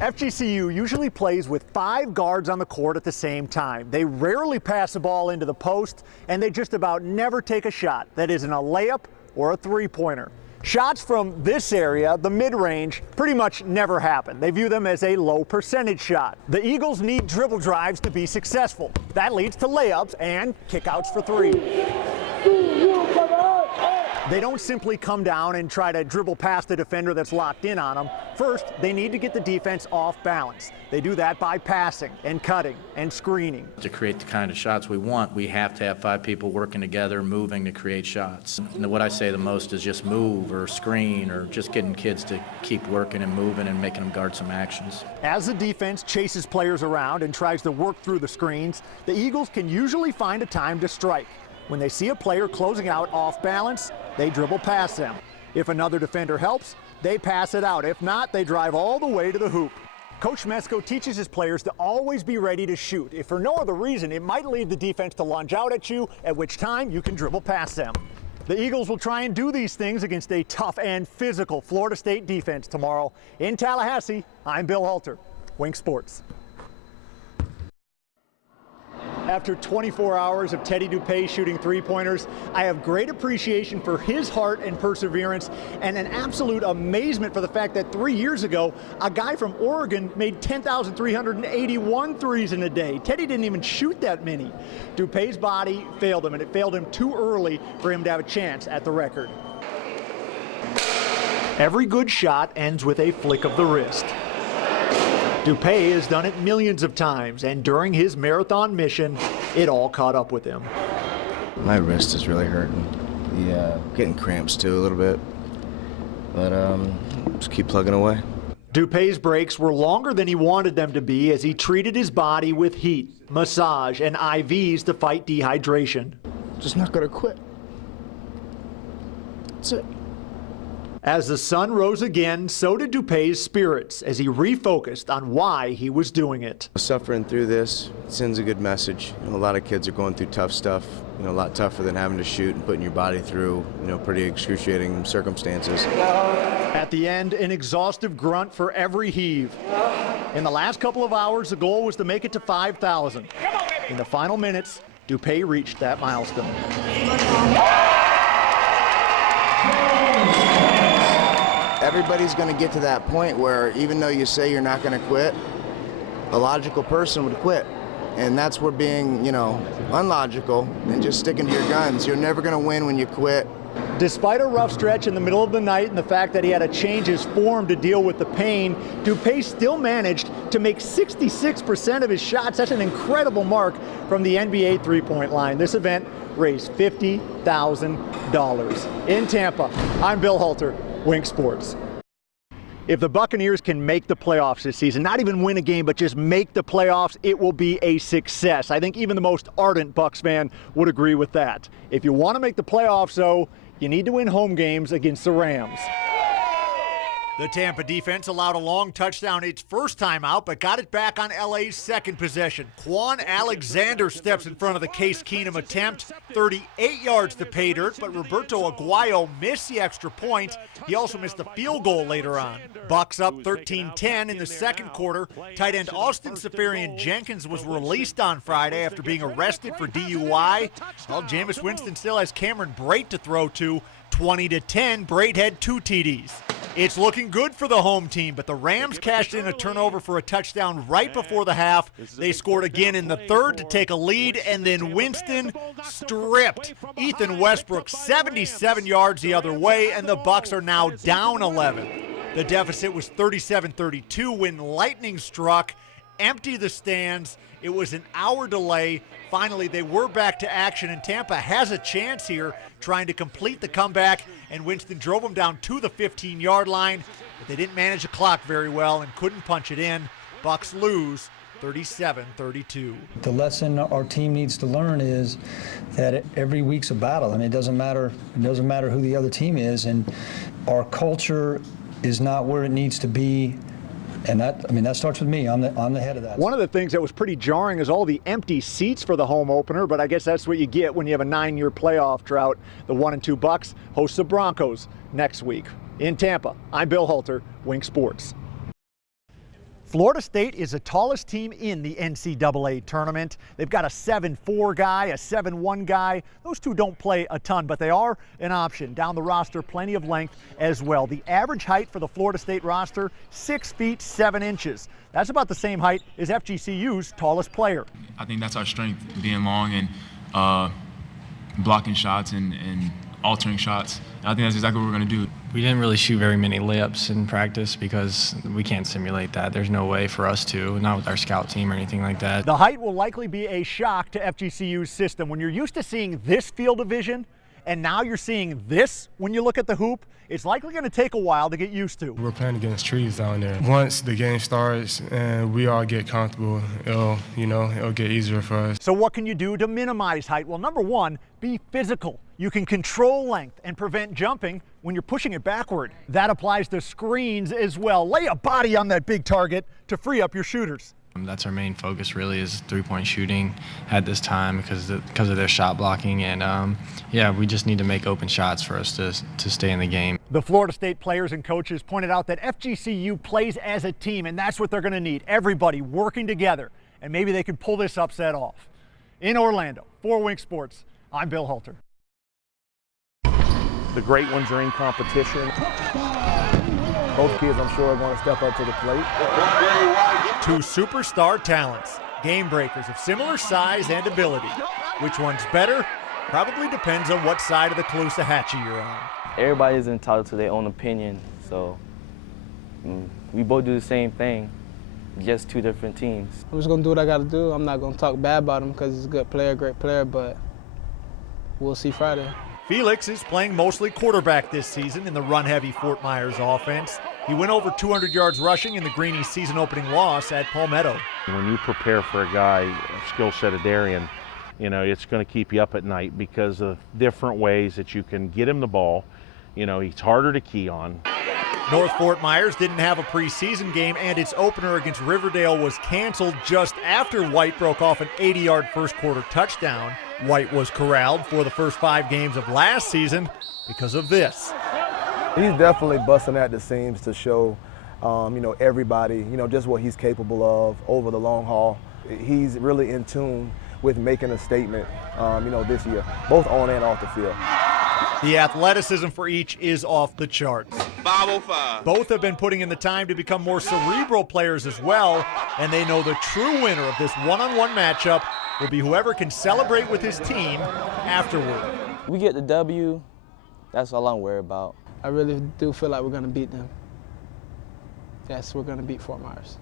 FGCU usually plays with 5 guards on the court at the same time. They rarely pass the ball into the post, and they just about never take a shot that isn't a layup or a three-pointer. Shots from this area, the mid-range, pretty much never happen. They view them as a low percentage shot. The Eagles need dribble drives to be successful. That leads to layups and kickouts for 3. They don't simply come down and try to dribble past the defender that's locked in on them. First, they need to get the defense off balance. They do that by passing and cutting and screening. To create the kind of shots we want, we have to have 5 people working together, moving to create shots. And what I say the most is just move or screen or just getting kids to keep working and moving and making them guard some actions. As the defense chases players around and tries to work through the screens, the Eagles can usually find a time to strike. When they see a player closing out off balance, they dribble past them. If another defender helps, they pass it out. If not, they drive all the way to the hoop. Coach Mesko teaches his players to always be ready to shoot. If for no other reason, it might lead the defense to lunge out at you, at which time you can dribble past them. The Eagles will try and do these things against a tough and physical Florida State defense tomorrow. In Tallahassee, I'm Bill Halter, Wink Sports. After 24 hours of Teddy Dupay shooting three-pointers, I have great appreciation for his heart and perseverance and an absolute amazement for the fact that 3 years ago, a guy from Oregon made 10,381 threes in a day. Teddy didn't even shoot that many. Dupay's body failed him, and it failed him too early for him to have a chance at the record. Every good shot ends with a flick of the wrist. Dupay has done it millions of times, and during his marathon mission, it all caught up with him. My wrist is really hurting. Yeah, getting cramps too a little bit, but just keep plugging away. Dupay's breaks were longer than he wanted them to be as he treated his body with heat, massage, and IVs to fight dehydration. Just not gonna quit. That's it. As the sun rose again, so did Dupay's spirits as he refocused on why he was doing it. Suffering through this sends a good message. You know, a lot of kids are going through tough stuff, a lot tougher than having to shoot and putting your body through, pretty excruciating circumstances. At the end, an exhaustive grunt for every heave. In the last couple of hours, the goal was to make it to 5,000. In the final minutes, Dupay reached that milestone. Everybody's going to get to that point where even though you say you're not going to quit, a logical person would quit. And that's where being, unlogical and just sticking to your guns. You're never going to win when you quit. Despite a rough stretch in the middle of the night and the fact that he had to change his form to deal with the pain, Dupay still managed to make 66% of his shots. That's an incredible mark from the NBA three-point line. This event raised $50,000. In Tampa, I'm Bill Halter, Wink Sports. If the Buccaneers can make the playoffs this season, not even win a game, but just make the playoffs, it will be a success. I think even the most ardent Bucs fan would agree with that. If you want to make the playoffs, though, you need to win home games against the Rams. The Tampa defense allowed a long touchdown its first time out, but got it back on LA's second possession. Quan Alexander steps in front of the Case Keenum attempt, 38 yards to pay dirt, but Roberto Aguayo missed the extra point. He also missed a field goal later on. Bucs up 13-10 in the second quarter. Tight end Austin Seferian-Jenkins was released on Friday after being arrested for DUI. Well, Jameis Winston still has Cameron Brate to throw to. 20-10, Brate had 2 TDs. It's looking good for the home team, but the Rams cashed in a turnover for a touchdown right before the half. They scored again in the third to take a lead, and then Winston stripped Ethan Westbrook 77 yards the other way, and the Bucs are now down 11. The deficit was 37-32 when lightning struck, emptied the stands. It was an hour delay. Finally, they were back to action, and Tampa has a chance here trying to complete the comeback, and Winston drove them down to the 15-yard line, but they didn't manage the clock very well and couldn't punch it in. Bucs lose 37-32. The lesson our team needs to learn is that every week's a battle. I mean, it doesn't matter who the other team is, and our culture is not where it needs to be. And that starts with me. I'm the head of that. One of the things that was pretty jarring is all the empty seats for the home opener, but I guess that's what you get when you have a 9-year playoff drought. The 1-2 Bucs host the Broncos next week. In Tampa, I'm Bill Halter, Wink Sports. Florida State is the tallest team in the NCAA tournament. They've got a 7'4" guy, a 7'1" guy. Those two don't play a ton, but they are an option. Down the roster, plenty of length as well. The average height for the Florida State roster, 6 feet 7 inches. That's about the same height as FGCU's tallest player. I think that's our strength, being long and blocking shots and altering shots. I think that's exactly what we're going to do. We didn't really shoot very many layups in practice because we can't simulate that. There's no way for us to, not with our scout team or anything like that. The height will likely be a shock to FGCU's system. When you're used to seeing this field of vision, and now you're seeing this when you look at the hoop, it's likely going to take a while to get used to. We're playing against trees down there. Once the game starts and we all get comfortable, it'll get easier for us. So what can you do to minimize height? Well, number one, be physical. You can control length and prevent jumping when you're pushing it backward. That applies to screens as well. Lay a body on that big target to free up your shooters. That's our main focus really, is three-point shooting at this time because of their shot blocking, and yeah, we just need to make open shots for us to stay in the game. The Florida State players and coaches pointed out that FGCU plays as a team, and that's what they're going to need. Everybody working together, and maybe they can pull this upset off. In Orlando, for Wink Sports, I'm Bill Halter. The great ones are in competition. Both kids, I'm sure, are going to step up to the plate. Two superstar talents, game breakers of similar size and ability. Which one's better? Probably depends on what side of the Caloosahatchee you're on. Everybody is entitled to their own opinion, so we both do the same thing, just two different teams. I'm just going to do what I got to do. I'm not going to talk bad about him because he's a good player, great player, but we'll see Friday. Felix is playing mostly quarterback this season in the run-heavy Fort Myers offense. He went over 200 yards rushing in the Greenies' season-opening loss at Palmetto. When you prepare for a guy, a skill set of Darian, it's going to keep you up at night because of different ways that you can get him the ball. He's harder to key on. North Fort Myers didn't have a preseason game, and its opener against Riverdale was canceled just after White broke off an 80-yard first-quarter touchdown. White was corralled for the first 5 games of last season because of this. He's definitely busting at the seams to show, everybody, just what he's capable of over the long haul. He's really in tune with making a statement, this year, both on and off the field. The athleticism for each is off the charts. 505. Both have been putting in the time to become more cerebral players as well, and they know the true winner of this one-on-one matchup will be whoever can celebrate with his team afterward. We get the W, that's all I'm worried about. I really do feel like we're going to beat them. Yes, we're going to beat Fort Myers.